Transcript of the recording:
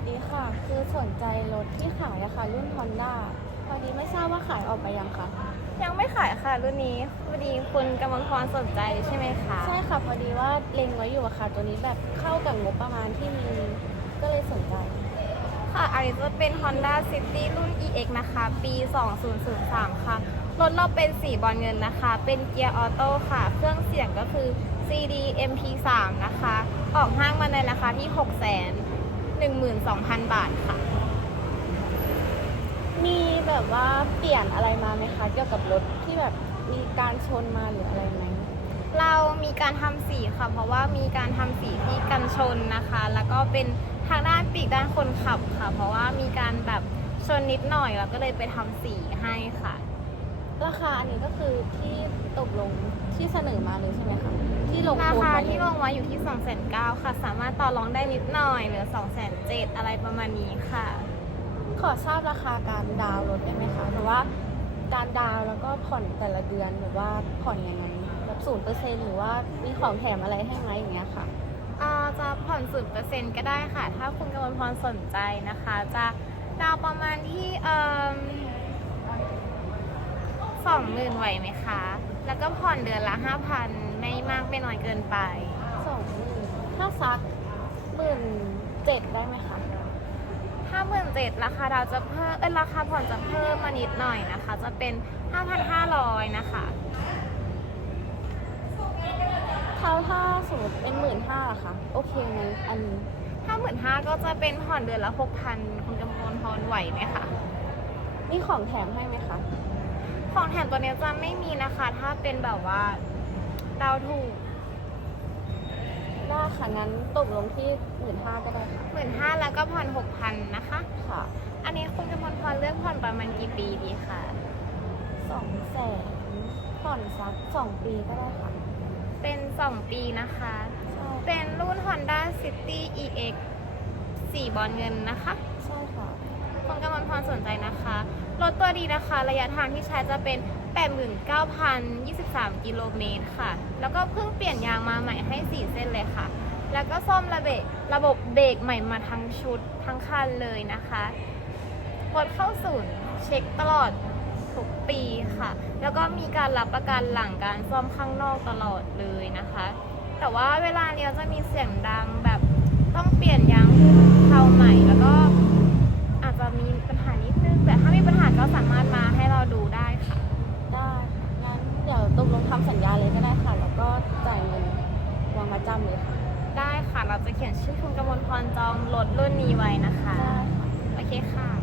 วัสดีค่ะ คือสนใจรถที่ขายอะค่ะ รุ่น Honda พอดีไม่ทราบว่าขายออกไปยังคะ ยังไม่ขายค่ะรุ่นนี้พอดีคุณกำมลพรสนใจใช่ไหมคะใช่ค่ะ พอดีว่าเล็งไว้อยู่อะค่ะ ตัวนี้แบบเข้ากับงบประมาณที่มี ก็เลยสนใจ ค่ะอันนี้จะเป็น Honda City รุ่น EX นะคะ ปี 2003 ค่ะ รถเราเป็นสีบอลเงินนะคะ เป็นเกียร์ออโต้ค่ะ เครื่องเสียงก็คือ CD MP3 นะคะ ออกห้างมาในราคาที่6 1 2 0 0 0 บาทค่ะ มีแบบว่าเปลี่ยนอะไรมาไหมคะ เกี่ยวกับรถที่แบบมีการชนมาหรืออะไรไหม เรามีการทำสีค่ะ เพราะว่ามีการทำสีที่กันชนนะคะ แล้วก็เป็นทางด้านปีกด้านคนขับค่ะ เพราะว่ามีการแบบชนนิดหน่อยเราก็เลยไปทำสีให้ค่ะ ราคาอันนี้ก็คือที่ตกลงที่เสนอมาเลยใช่ไหมคะที่ลงราโพสต์คาไว้ที่ลงไว้อยู่ที่ 2 9 0 0 0ค่ะ สามารถต่อรองได้นิดหน่อยเหลือ 2 7 0 0 0อะไรประมาณนี้ค่ะ ขอทราบราคาการดาวน์รถได้ไหมคะหรือว่าการดาวน์แล้วก็ผ่อนแต่ละเดือนหรือว่าผ่อนยังไงแบบศูนย์เปอร์เซ็นหรือว่ามีของแถมอะไรให้ไหมอย่างเงี้ยค่ะอ่าจะผ่อนศูนเปอร์เซ็นต์ก็ได้ค่ะ ถ้าคุณกำลังพรสนใจนะคะ จะดาวประมาณที่เอ่อส องหมื่นไหวไหมคะ แล้วก็ผ่อนเดือนละห้าพันไม่มากไม่น้อยเกินไปสองหมื่นถ้าซักหมื่นเจ็ดได้ไหมคะถ้าหมื่นเจ็ดราคาดาวจะเพิ่มเออราคาผ่อนจะเพิ่มมานิดหน่อยนะคะ จะเป็น5,500นะคะเท่าถ้าสมมติเป็นหมื่นห้าอะคะโอเคไหมอันนี้ถ้าหมื่นห้าก็จะเป็นผ่อนเดือนละ6,000คุณกำพลพรไหวไหมคะมีของแถมให้ไหมคะ ของแถมตัวนี้จะไม่มีนะคะ ถ้าเป็นแบบว่าดาวถูกได้ค่ะงั้นตกลงที่หมื่นห้าก็ได้ค่ะหมื่นห้าแล้วก็ผ่อนหกพันนะคะ ค่ะ อันนี้คุณกำพลพรเลือกผ่อนประมาณกี่ปีดีคะสองแสนผ่อนซักสองปีก็ได้ค่ะ เป็น2ปีนะคะ ใช่ เป็นรุ่น Honda City EX สีบอลเงินนะคะ ใช่ค่ะคุณกำลังพร สนใจนะคะรถตัวดีนะคะ ระยะทางที่ใช้จะเป็น 89,023 กิโลเมตรค่ะ แล้วก็เพิ่งเปลี่ยนยางมาใหม่ให้ 4 เส้นเลยค่ะ แล้วก็ซ่อมระเบะระบบเบรกใหม่มาทั้งชุดทั้งคันเลยนะคะรถเข้าศูนย์เช็คตลอดทุกปีค่ะ แล้วก็มีการรับประกันหลังการซ่อมข้างนอกตลอดเลยนะคะ แต่ว่าเวลาเลี้ยวจะมีเสียงดังแบบต้องเปลี่ยนยางเทาใหม่แล้วก็ ตกลงทำสัญญาเลยก็ได้ค่ะ แล้วก็จ่ายเงินวางมาจำเลยค่ะ ได้ค่ะ เราจะเขียนชื่อคุณกมลพรจองรถรุ่นนี้ไว้นะคะ โอเคค่ะ